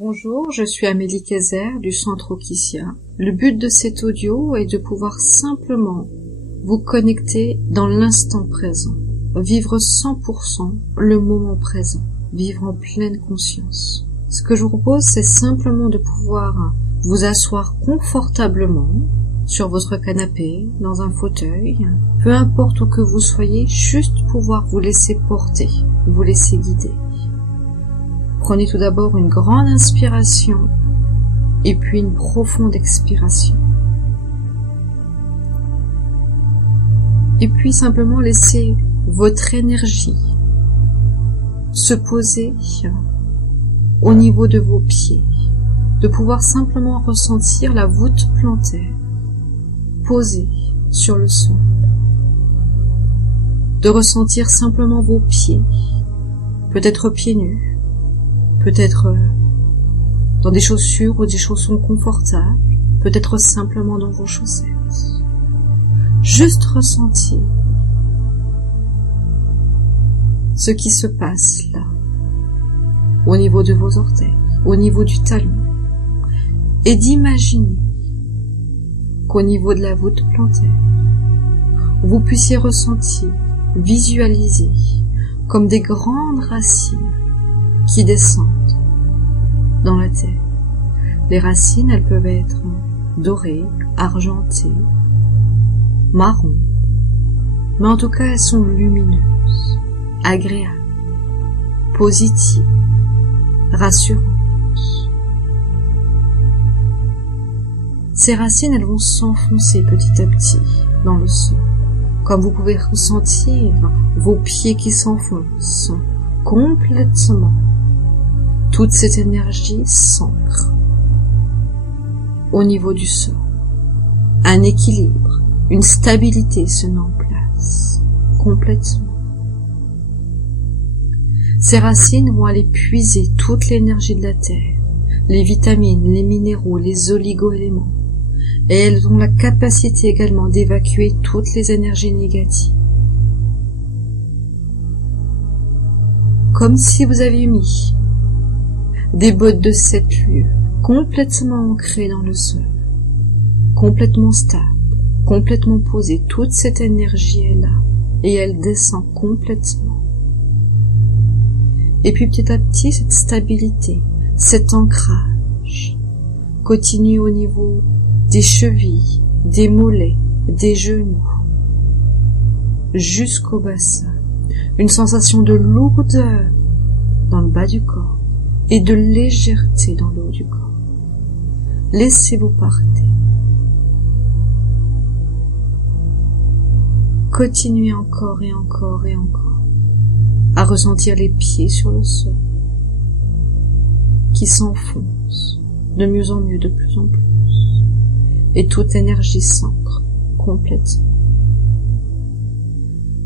Bonjour, je suis Amélie Kayser du Centre Okissia. Le but de cet audio est de pouvoir simplement vous connecter dans l'instant présent, vivre 100% le moment présent, vivre en pleine conscience. Ce que je vous propose, c'est simplement de pouvoir vous asseoir confortablement sur votre canapé, dans un fauteuil, peu importe où que vous soyez, juste pouvoir vous laisser porter, vous laisser guider. Prenez tout d'abord une grande inspiration et puis une profonde expiration. Et puis simplement laissez votre énergie se poser au niveau de vos pieds, de pouvoir simplement ressentir la voûte plantaire posée sur le sol, de ressentir simplement vos pieds, peut-être pieds nus, peut-être dans des chaussures ou des chaussons confortables, peut-être simplement dans vos chaussettes. Juste ressentir ce qui se passe là, au niveau de vos orteils, au niveau du talon, et d'imaginer qu'au niveau de la voûte plantaire, vous puissiez ressentir, visualiser comme des grandes racines qui descendent dans la terre. Les racines, elles peuvent être dorées, argentées, marron, mais en tout cas elles sont lumineuses, agréables, positives, rassurantes. Ces racines, elles vont s'enfoncer petit à petit dans le sol, comme vous pouvez ressentir vos pieds qui s'enfoncent complètement. Toute cette énergie s'ancre au niveau du sol. Un équilibre, une stabilité se met en place complètement. Ces racines vont aller puiser toute l'énergie de la terre, les vitamines, les minéraux, les oligo-éléments, et elles ont la capacité également d'évacuer toutes les énergies négatives. Comme si vous aviez mis des bottes de 7 lieues, complètement ancrées dans le sol, complètement stable, complètement posée. Toute cette énergie est là, et elle descend complètement. Et puis petit à petit, cette stabilité, cet ancrage, continue au niveau des chevilles, des mollets, des genoux, jusqu'au bassin. Une sensation de lourdeur dans le bas du corps et de légèreté dans le haut du corps. Laissez-vous porter. Continuez encore et encore et encore à ressentir les pieds sur le sol qui s'enfoncent de mieux en mieux, de plus en plus, et toute énergie s'ancre complètement.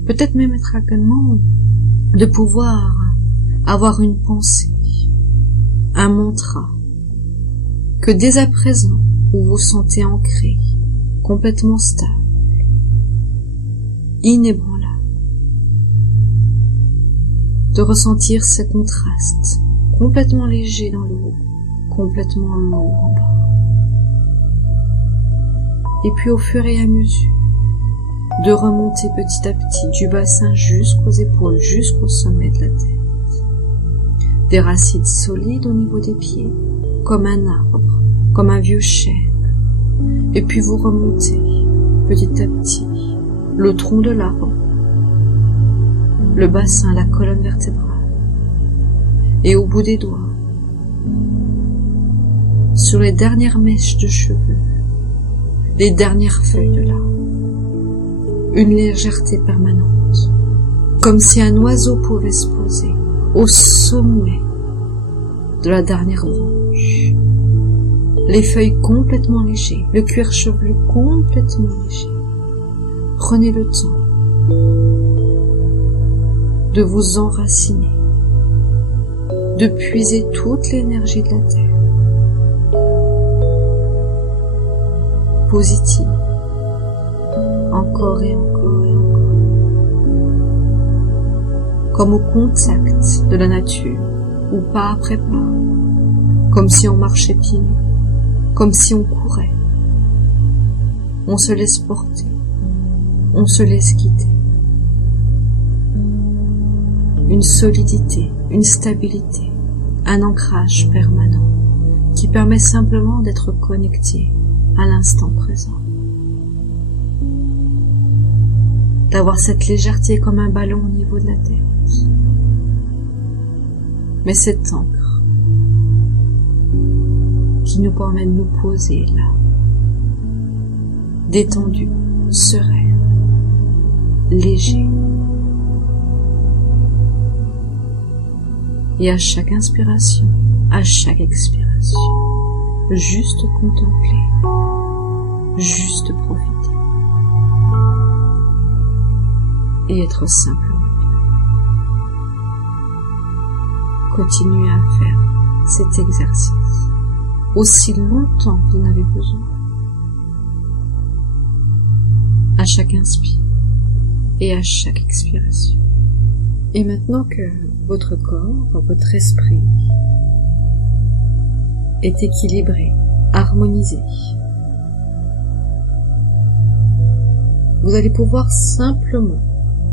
Peut-être même être actuellement de pouvoir avoir une pensée, un mantra, que dès à présent, vous vous sentez ancré, complètement stable, inébranlable, de ressentir ces contrastes, complètement légers dans le haut, complètement lourd en bas. Et puis au fur et à mesure, de remonter petit à petit du bassin jusqu'aux épaules, jusqu'au sommet de la tête. Des racines solides au niveau des pieds, comme un arbre, comme un vieux chêne. Et puis vous remontez petit à petit le tronc de l'arbre, le bassin, la colonne vertébrale. Et au bout des doigts, sur les dernières mèches de cheveux, les dernières feuilles de l'arbre, une légèreté permanente, comme si un oiseau pouvait se poser au sommet de la dernière branche, les feuilles complètement légères, le cuir chevelu complètement léger. Prenez le temps de vous enraciner, de puiser toute l'énergie de la terre, positive, encore et encore et encore, comme au contact de la nature, ou pas après pas, comme si on marchait pieds nus, comme si on courait. On se laisse porter, on se laisse quitter. Une solidité, une stabilité, un ancrage permanent qui permet simplement d'être connecté à l'instant présent. D'avoir cette légèreté comme un ballon au niveau de la tête. Mais cette encre qui nous permet de nous poser là, détendu, serein, léger. Et à chaque inspiration, à chaque expiration, juste contempler, juste profiter. Et être simplement bien. Continuez à faire cet exercice aussi longtemps que vous en avez besoin. À chaque inspire et à chaque expiration. Et maintenant que votre corps, votre esprit est équilibré, harmonisé, vous allez pouvoir simplement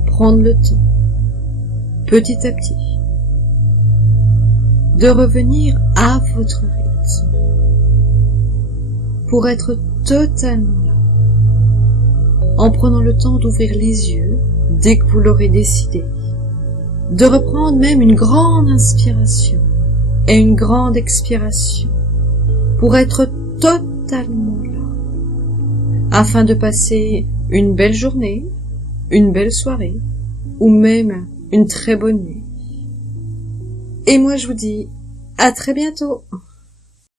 prendre le temps, petit à petit, de revenir à votre rythme, pour être totalement là, en prenant le temps d'ouvrir les yeux dès que vous l'aurez décidé, de reprendre même une grande inspiration et une grande expiration, pour être totalement là, afin de passer une belle journée, une belle soirée, ou même une très bonne nuit. Et moi je vous dis à très bientôt.